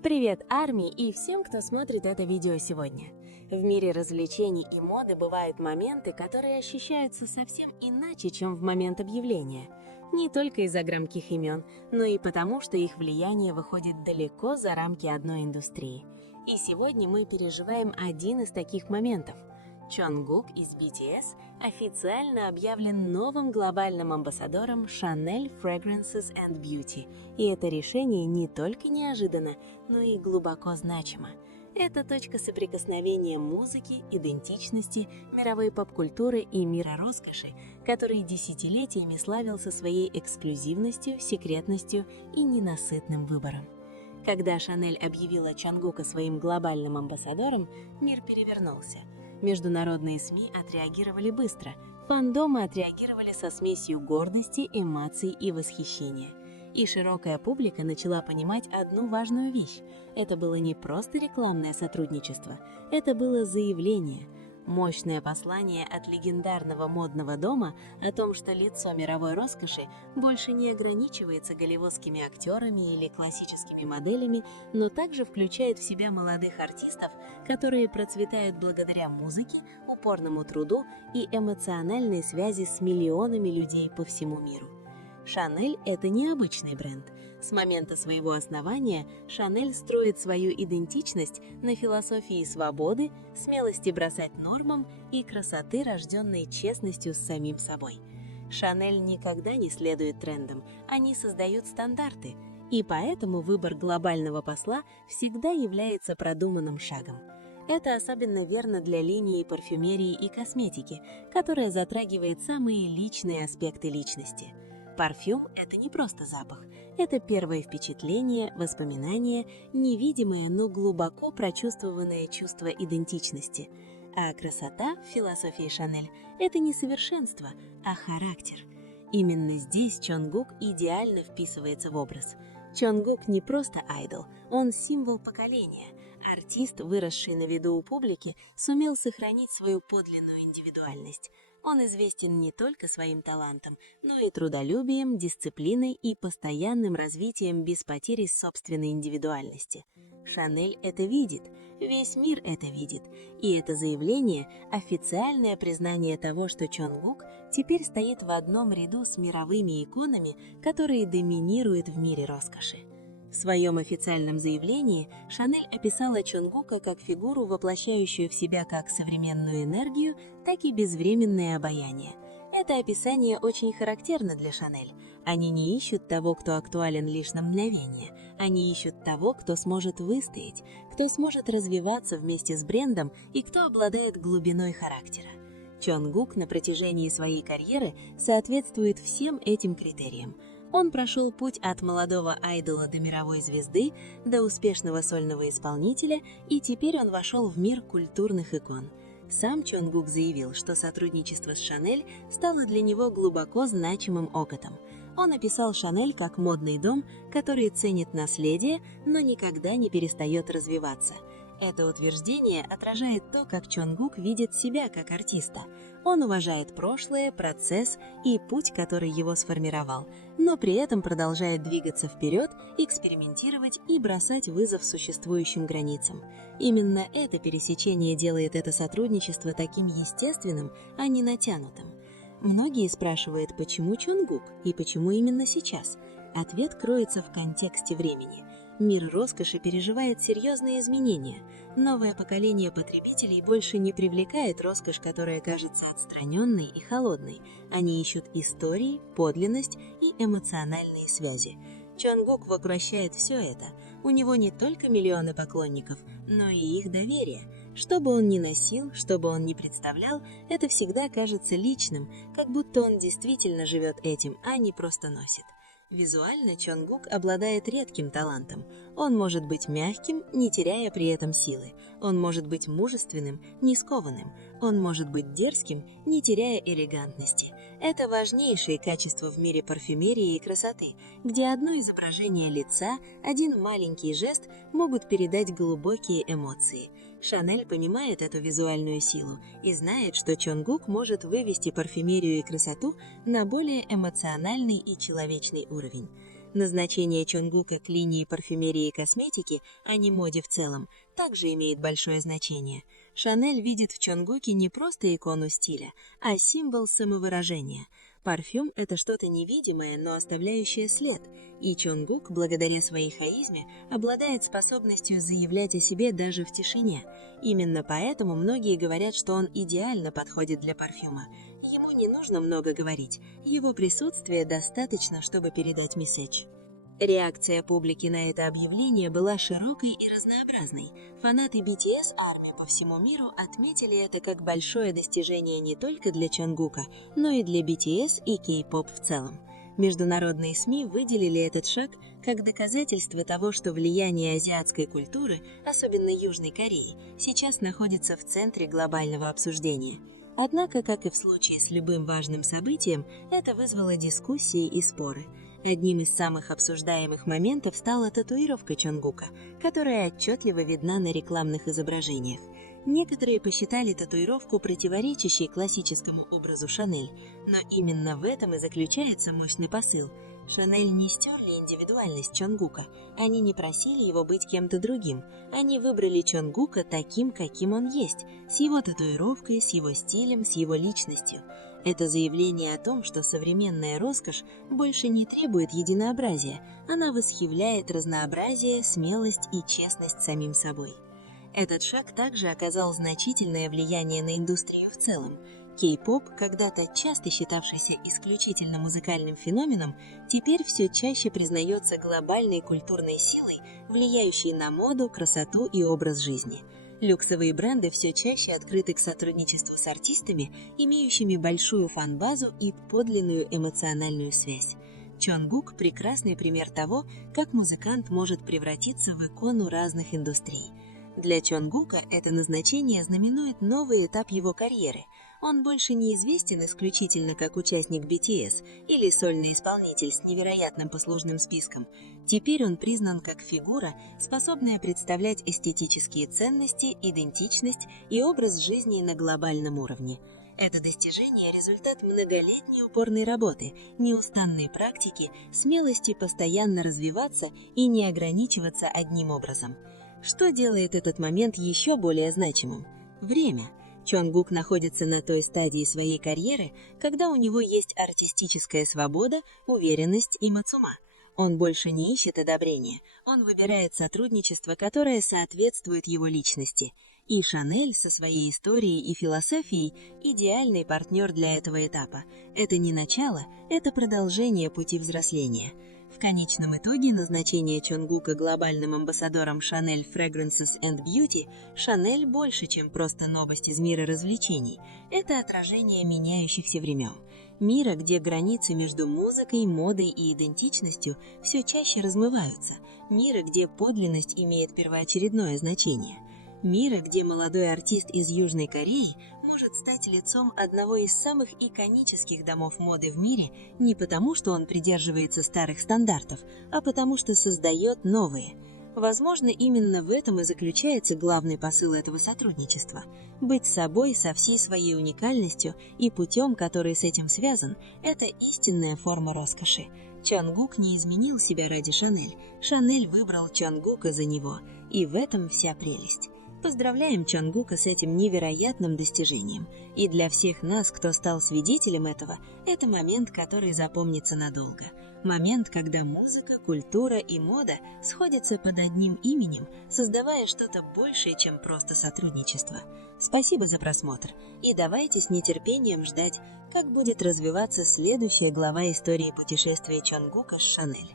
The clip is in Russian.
Привет, армии и всем, кто смотрит это видео сегодня. В мире развлечений и моды бывают моменты, которые ощущаются совсем иначе, чем в момент объявления. Не только из-за громких имен, но и потому, что их влияние выходит далеко за рамки одной индустрии. И сегодня мы переживаем один из таких моментов. Чонгук из BTS официально объявлен новым глобальным амбассадором Chanel Fragrances and Beauty. И это решение не только неожиданно, но и глубоко значимо. Это точка соприкосновения музыки, идентичности, мировой поп-культуры и мира роскоши, который десятилетиями славился своей эксклюзивностью, секретностью и ненасытным выбором. Когда Chanel объявила Чонгука своим глобальным амбассадором, мир перевернулся. Международные СМИ отреагировали быстро, фандомы отреагировали со смесью гордости, эмоций и восхищения. И широкая публика начала понимать одну важную вещь. Это было не просто рекламное сотрудничество, это было заявление. Мощное послание от легендарного модного дома о том, что лицо мировой роскоши больше не ограничивается голливудскими актерами или классическими моделями, но также включает в себя молодых артистов, которые процветают благодаря музыке, упорному труду и эмоциональной связи с миллионами людей по всему миру. Chanel – это необычный бренд. С момента своего основания Chanel строит свою идентичность на философии свободы, смелости бросать нормам и красоты, рожденной честностью с самим собой. Chanel никогда не следует трендам, они создают стандарты, и поэтому выбор глобального посла всегда является продуманным шагом. Это особенно верно для линии парфюмерии и косметики, которая затрагивает самые личные аспекты личности. Парфюм – это не просто запах, это первое впечатление, воспоминание, невидимое, но глубоко прочувствованное чувство идентичности. А красота в философии Chanel – это не совершенство, а характер. Именно здесь Чонгук идеально вписывается в образ. Чонгук не просто айдол, он символ поколения. Артист, выросший на виду у публики, сумел сохранить свою подлинную индивидуальность. Он известен не только своим талантом, но и трудолюбием, дисциплиной и постоянным развитием без потери собственной индивидуальности. Шанель это видит, весь мир это видит, и это заявление – официальное признание того, что Чонгук теперь стоит в одном ряду с мировыми иконами, которые доминируют в мире роскоши. В своем официальном заявлении Шанель описала Чонгука как фигуру, воплощающую в себя как современную энергию, так и безвременное обаяние. Это описание очень характерно для Шанель. Они не ищут того, кто актуален лишь на мгновение. Они ищут того, кто сможет выстоять, кто сможет развиваться вместе с брендом и кто обладает глубиной характера. Чонгук на протяжении своей карьеры соответствует всем этим критериям. Он прошел путь от молодого айдола до мировой звезды, до успешного сольного исполнителя, и теперь он вошел в мир культурных икон. Сам Чонгук заявил, что сотрудничество с Chanel стало для него глубоко значимым опытом. Он описал Chanel как модный дом, который ценит наследие, но никогда не перестает развиваться. Это утверждение отражает то, как Чонгук видит себя как артиста. Он уважает прошлое, процесс и путь, который его сформировал, но при этом продолжает двигаться вперед, экспериментировать и бросать вызов существующим границам. Именно это пересечение делает это сотрудничество таким естественным, а не натянутым. Многие спрашивают, почему Чонгук и почему именно сейчас? Ответ кроется в контексте времени. Мир роскоши переживает серьезные изменения. Новое поколение потребителей больше не привлекает роскошь, которая кажется отстраненной и холодной. Они ищут истории, подлинность и эмоциональные связи. Чонгук воплощает все это. У него не только миллионы поклонников, но и их доверие. Что бы он ни носил, что бы он ни представлял, это всегда кажется личным, как будто он действительно живет этим, а не просто носит. Визуально Чонгук обладает редким талантом. Он может быть мягким, не теряя при этом силы. Он может быть мужественным, не скованным. Он может быть дерзким, не теряя элегантности. Это важнейшие качества в мире парфюмерии и красоты, где одно изображение лица, один маленький жест могут передать глубокие эмоции. Шанель понимает эту визуальную силу и знает, что Чонгук может вывести парфюмерию и красоту на более эмоциональный и человечный уровень. Назначение Чонгука к линии парфюмерии и косметики, а не моде в целом, также имеет большое значение. Шанель видит в Чонгуке не просто икону стиля, а символ самовыражения. Парфюм – это что-то невидимое, но оставляющее след, и Чонгук, благодаря своей харизме, обладает способностью заявлять о себе даже в тишине. Именно поэтому многие говорят, что он идеально подходит для парфюма. Ему не нужно много говорить, его присутствие достаточно, чтобы передать месседж. Реакция публики на это объявление была широкой и разнообразной. Фанаты BTS ARMY по всему миру отметили это как большое достижение не только для Чонгука, но и для BTS и K-pop в целом. Международные СМИ выделили этот шаг как доказательство того, что влияние азиатской культуры, особенно Южной Кореи, сейчас находится в центре глобального обсуждения. Однако, как и в случае с любым важным событием, это вызвало дискуссии и споры. Одним из самых обсуждаемых моментов стала татуировка Чонгука, которая отчетливо видна на рекламных изображениях. Некоторые посчитали татуировку противоречащей классическому образу Шанель, но именно в этом и заключается мощный посыл. Шанель не стерли индивидуальность Чонгука, они не просили его быть кем-то другим, они выбрали Чонгука таким, каким он есть, с его татуировкой, с его стилем, с его личностью. Это заявление о том, что современная роскошь больше не требует единообразия, она восхваляет разнообразие, смелость и честность самим собой. Этот шаг также оказал значительное влияние на индустрию в целом. Кей-поп, когда-то часто считавшийся исключительно музыкальным феноменом, теперь все чаще признается глобальной культурной силой, влияющей на моду, красоту и образ жизни. Люксовые бренды все чаще открыты к сотрудничеству с артистами, имеющими большую фан-базу и подлинную эмоциональную связь. Чонгук – прекрасный пример того, как музыкант может превратиться в икону разных индустрий. Для Чонгука это назначение знаменует новый этап его карьеры. Он больше не известен исключительно как участник BTS или сольный исполнитель с невероятным послужным списком. Теперь он признан как фигура, способная представлять эстетические ценности, идентичность и образ жизни на глобальном уровне. Это достижение – результат многолетней упорной работы, неустанной практики, смелости постоянно развиваться и не ограничиваться одним образом. Что делает этот момент еще более значимым? Время. Чонгук находится на той стадии своей карьеры, когда у него есть артистическая свобода, уверенность и мацума. Он больше не ищет одобрения, он выбирает сотрудничество, которое соответствует его личности. И Шанель со своей историей и философией – идеальный партнер для этого этапа. Это не начало, это продолжение пути взросления. В конечном итоге назначение Чонгука глобальным амбассадором Chanel Fragrances and Beauty Chanel больше, чем просто новость из мира развлечений. Это отражение меняющихся времен. Мира, где границы между музыкой, модой и идентичностью все чаще размываются. Мира, где подлинность имеет первоочередное значение. Мира, где молодой артист из Южной Кореи может стать лицом одного из самых иконических домов моды в мире не потому, что он придерживается старых стандартов, а потому что создает новые. Возможно, именно в этом и заключается главный посыл этого сотрудничества. Быть собой со всей своей уникальностью и путем, который с этим связан, это истинная форма роскоши. Чонгук не изменил себя ради Шанель. Шанель выбрал Чонгука за него, и в этом вся прелесть. Поздравляем Чонгука с этим невероятным достижением. И для всех нас, кто стал свидетелем этого, это момент, который запомнится надолго. Момент, когда музыка, культура и мода сходятся под одним именем, создавая что-то большее, чем просто сотрудничество. Спасибо за просмотр, и давайте с нетерпением ждать, как будет развиваться следующая глава истории путешествия Чонгука с Шанель.